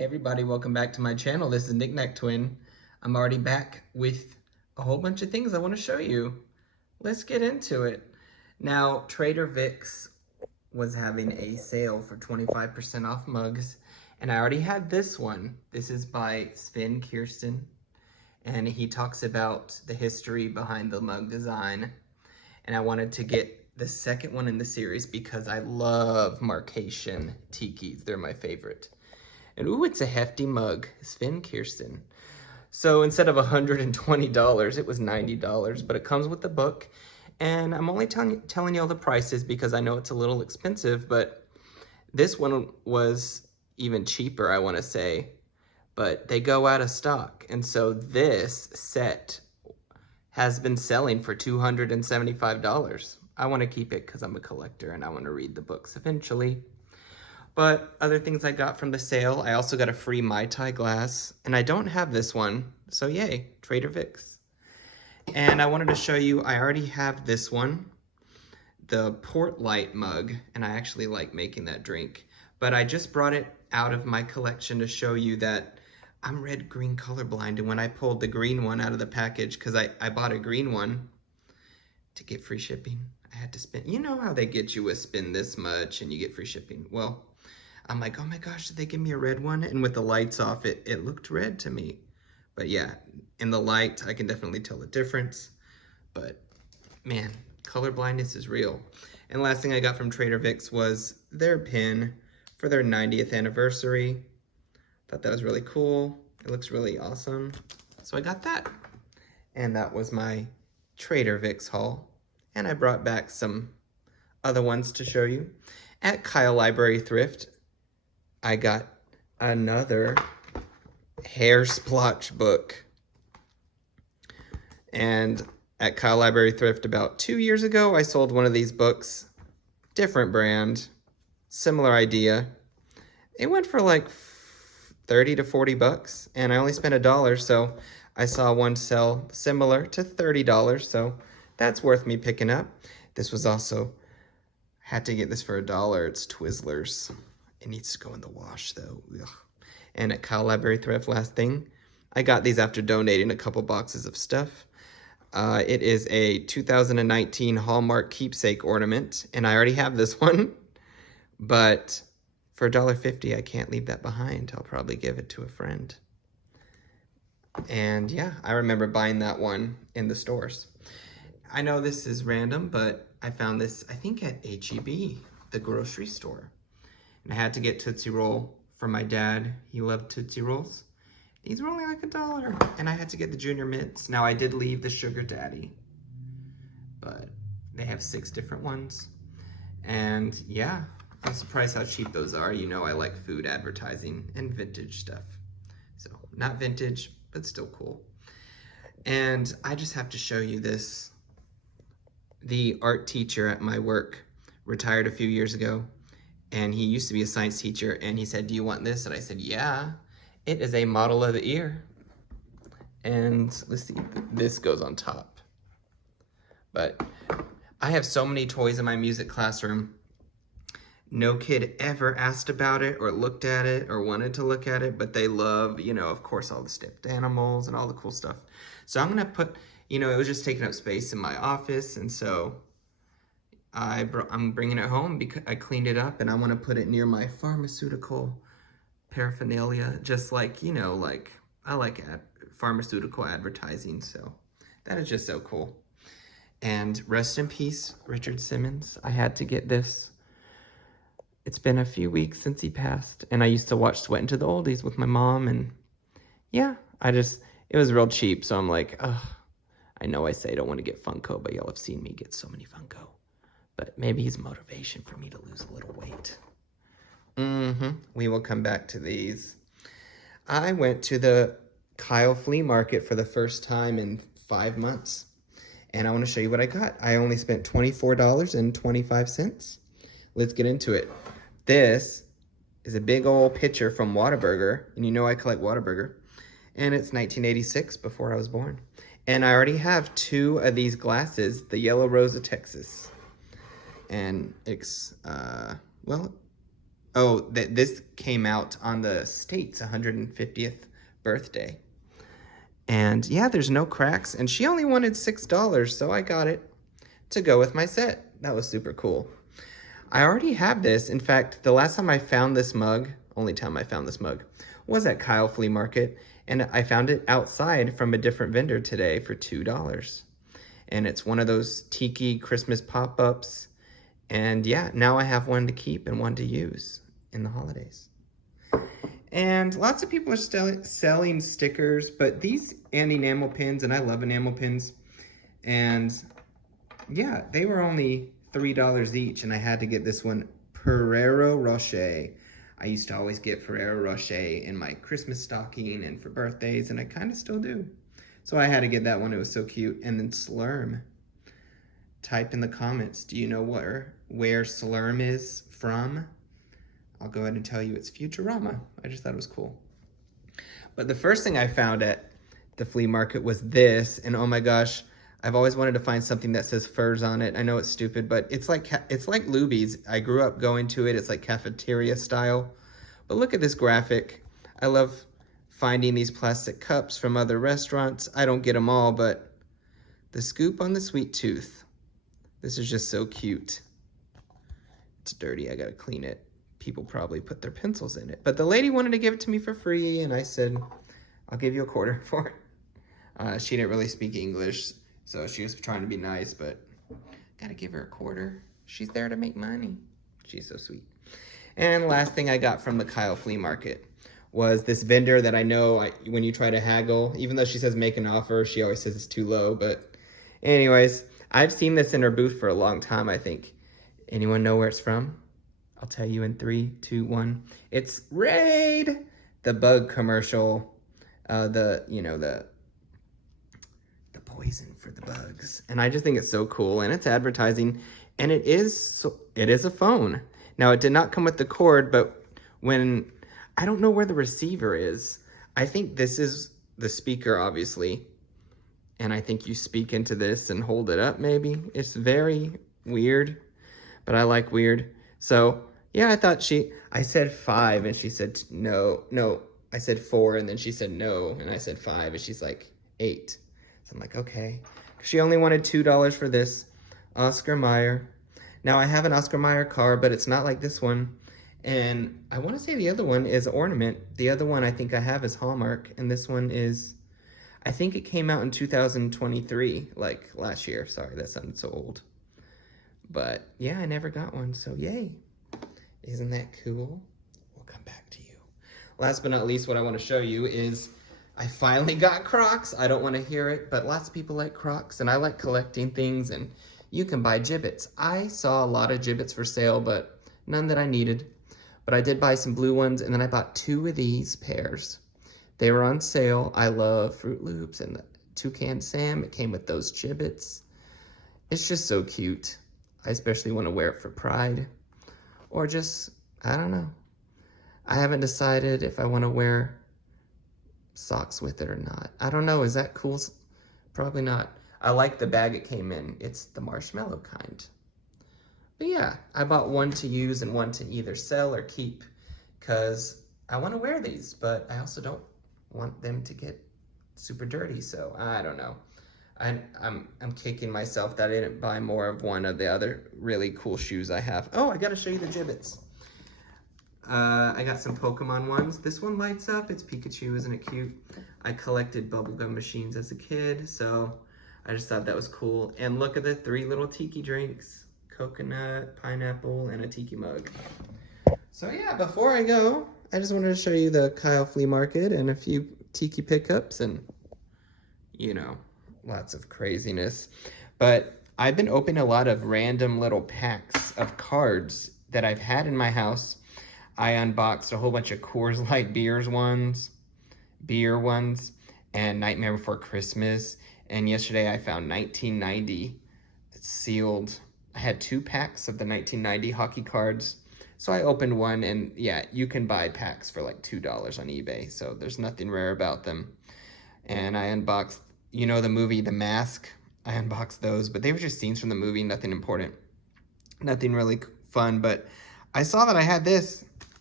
Hey everybody, welcome back to my channel. This is Knick-Knack Twin. I'm already back with a whole bunch of things I want to show you. Let's get into it. Now, Trader Vic's was having a sale for 25% off mugs, and I already had this one. This is by Sven Kirsten, and he talks about the history behind the mug design. And I wanted to get the second one in the series because I love Marcation Tikis. They're my favorite. And ooh, it's a hefty mug, Sven Kirsten. So instead of $120, it was $90, but it comes with the book. And I'm only telling you all the prices because I know it's a little expensive, but this one was even cheaper, I want to say. But they go out of stock. And so this set has been selling for $275. I want to keep it because I'm a collector and I want to read the books eventually. But other things I got from the sale, I also got a free Mai Tai glass, and I don't have this one, so yay, Trader Vic's. And I wanted to show you, I already have this one, the Port Light mug, and I actually like making that drink. But I just brought it out of my collection to show you that I'm red-green colorblind, and when I pulled the green one out of the package, because I bought a green one to get free shipping, I had to spend, you know how they get you a spend this much and you get free shipping? Well, I'm like, oh my gosh, did they give me a red one? And with the lights off, it looked red to me. But yeah, in the light, I can definitely tell the difference. But man, color blindness is real. And last thing I got from Trader Vic's was their pin for their 90th anniversary. Thought that was really cool. It looks really awesome. So I got that. And that was my Trader Vic's haul. And I brought back some other ones to show you. At Kyle Library Thrift, I got another hair splotch book. And at Kyle Library Thrift about 2 years ago, I sold one of these books. Different brand, similar idea. It went for like 30 to 40 bucks, and I only spent $1, so I saw one sell similar to $30, so that's worth me picking up. This was also, had to get this for $1. It's Twizzlers. It needs to go in the wash though. Ugh. And at Kyle Library Thrift, last thing, I got these after donating a couple boxes of stuff. It is a 2019 Hallmark keepsake ornament, and I already have this one, but for $1.50, I can't leave that behind. I'll probably give it to a friend. And yeah, I remember buying that one in the stores. I know this is random, but I found this, I think at H-E-B, the grocery store. And I had to get Tootsie Roll for my dad. He loved Tootsie Rolls. These were only like $1, and I had to get the Junior Mints. Now I did leave the Sugar Daddy, but they have 6 different ones. And yeah, I'm surprised how cheap those are. You know I like food advertising and vintage stuff. So not vintage, but still cool. And I just have to show you this. The art teacher at my work retired a few years ago, and he used to be a science teacher, and he said, do you want this? And I said, yeah. It is a model of the ear. And let's see, this goes on top. But I have so many toys in my music classroom. No kid ever asked about it or looked at it or wanted to look at it, but they love, you know, of course, all the stuffed animals and all the cool stuff. So I'm gonna put, you know, it was just taking up space in my office, and so I'm bringing it home because I cleaned it up, and I want to put it near my pharmaceutical paraphernalia, just like, you know, like I like pharmaceutical advertising, so that is just so cool. And rest in peace, Richard Simmons. I had to get this. It's been a few weeks since he passed, and I used to watch Sweatin' to the Oldies with my mom, and yeah, it was real cheap, so I'm like, ugh, I know I say I don't want to get Funko, but y'all have seen me get so many Funko. But maybe he's motivation for me to lose a little weight. We will come back to these. I went to the Kyle flea market for the first time in 5 months. And I want to show you what I got. I only spent $24.25. Let's get into it. This is a big old picture from Whataburger. And you know I collect Whataburger. And it's 1986, before I was born. And I already have 2 of these glasses, the Yellow Rose of Texas. And it's, well, Oh, this came out on the state's 150th birthday. And yeah, there's no cracks. And she only wanted $6, so I got it to go with my set. That was super cool. I already have this. In fact, the last time I found this mug, only time I found this mug, was at Kyle Flea Market. And I found it outside from a different vendor today for $2. And it's one of those Tiki Christmas pop-ups. And yeah, now I have one to keep and one to use in the holidays. And lots of people are still selling stickers, but these and enamel pins, and I love enamel pins. And yeah, they were only $3 each, and I had to get this one, Ferrero Rocher. I used to always get Ferrero Rocher in my Christmas stocking and for birthdays, and I kind of still do. So I had to get that one, it was so cute. And then Slurm. Type in the comments, do you know where Slurm is from? I'll go ahead and tell you it's Futurama. I just thought it was cool. But the first thing I found at the flea market was this, and oh my gosh, I've always wanted to find something that says furs on it. I know it's stupid, but it's like Luby's. I grew up going to it. It's like cafeteria style. But look at this graphic. I love finding these plastic cups from other restaurants. I don't get them all, but the scoop on the sweet tooth. This is just so cute. It's dirty, I gotta clean it. People probably put their pencils in it. But the lady wanted to give it to me for free, and I said, I'll give you a quarter for it. She didn't really speak English, so she was trying to be nice, but gotta give her a quarter. She's there to make money. She's so sweet. And last thing I got from the Kyle Flea Market was this vendor that I know when you try to haggle, even though she says make an offer, she always says it's too low, but anyways, I've seen this in her booth for a long time, I think. Anyone know where it's from? I'll tell you in 3, 2, 1. It's Raid, the bug commercial, the poison for the bugs. And I just think it's so cool, and it's advertising, and it is a phone. Now, it did not come with the cord, but I don't know where the receiver is. I think this is the speaker, obviously. And I think you speak into this and hold it up, maybe. It's very weird, but I like weird. So yeah, I said 5 and she said no. I said 4 and then she said no. And I said 5 and she's like 8. So I'm like, okay. She only wanted $2 for this Oscar Mayer. Now I have an Oscar Mayer car, but it's not like this one. And I want to say the other one is ornament. The other one I think I have is Hallmark. And this one is, I think it came out in 2023, like last year. Sorry, that sounded so old. But yeah, I never got one, so yay. Isn't that cool? We'll come back to you. Last but not least, what I want to show you is I finally got Crocs. I don't want to hear it, but lots of people like Crocs, and I like collecting things, and you can buy Jibbits. I saw a lot of Jibbits for sale, but none that I needed. But I did buy some blue ones, and then I bought 2 of these pairs. They were on sale. I love Fruit Loops and the Toucan Sam. It came with those Jibbits. It's just so cute. I especially want to wear it for Pride. Or just, I don't know. I haven't decided if I want to wear socks with it or not. I don't know, is that cool? Probably not. I like the bag it came in. It's the marshmallow kind. But yeah, I bought one to use and one to either sell or keep because I want to wear these, but I also don't want them to get super dirty, so I don't know. I'm kicking myself that I didn't buy more of one of the other really cool shoes I have. Oh, I gotta show you the Jibbits. I got some Pokemon ones. This one lights up. It's Pikachu, isn't it cute? I collected bubblegum machines as a kid, so I just thought that was cool. And look at the 3 little Tiki drinks. Coconut, pineapple, and a Tiki mug. So yeah, before I go, I just wanted to show you the Kyle Flea Market and a few Tiki pickups and, you know, lots of craziness. But I've been opening a lot of random little packs of cards that I've had in my house. I unboxed a whole bunch of Coors Light beer ones, and Nightmare Before Christmas. And yesterday I found 1990 sealed. I had 2 packs of the 1990 hockey cards. So I opened one, and yeah, you can buy packs for like $2 on eBay. So there's nothing rare about them. And I unboxed, you know, the movie The Mask. I unboxed those, but they were just scenes from the movie, nothing important. Nothing really fun, but I saw that I had this.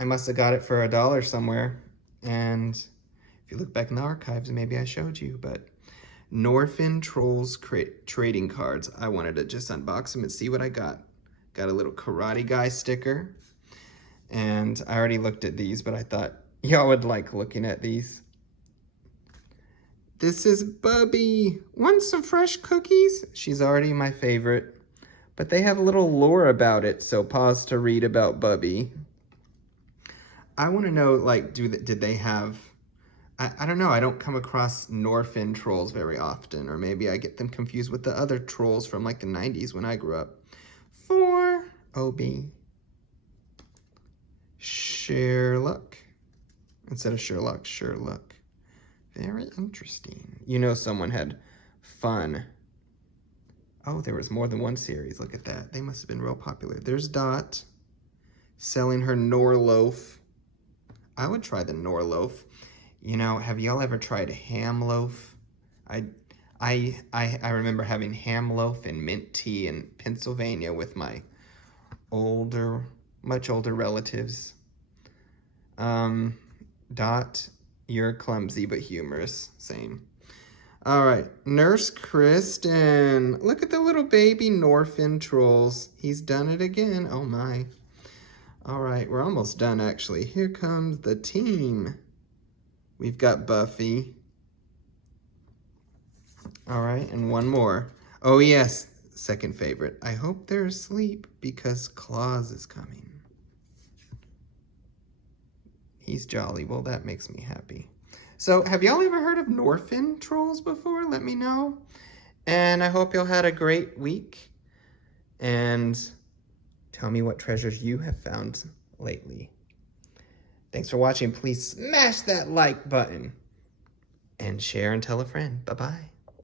I must have got it for $1 somewhere. And if you look back in the archives, maybe I showed you, but Norfin Trolls trading cards. I wanted to just unbox them and see what I got. Got a little Karate Guy sticker. And I already looked at these, but I thought y'all would like looking at these. This is Bubby. Want some fresh cookies? She's already my favorite. But they have a little lore about it, so pause to read about Bubby. I want to know, like, did they have... I don't know, I don't come across Norfin trolls very often, or maybe I get them confused with the other trolls from like the 90s when I grew up. For OB. Sherlock. Instead of Sherlock, Sherlock. Very interesting. You know someone had fun. Oh, there was more than one series. Look at that. They must have been real popular. There's Dot selling her Norloaf. I would try the Norloaf. You know, have y'all ever tried a ham loaf? I remember having ham loaf and mint tea in Pennsylvania with my much older relatives. Dot, you're clumsy but humorous. Same. All right, Nurse Kristen. Look at the little baby Norfin trolls. He's done it again. Oh my. All right, we're almost done actually. Here comes the team. We've got Buffy. All right, and one more. Oh yes, second favorite. I hope they're asleep because Claus is coming. He's jolly. Well, that makes me happy. So, have y'all ever heard of Norfin trolls before? Let me know. And I hope y'all had a great week. And tell me what treasures you have found lately. Thanks for watching. Please smash that like button and share and tell a friend. Bye-bye.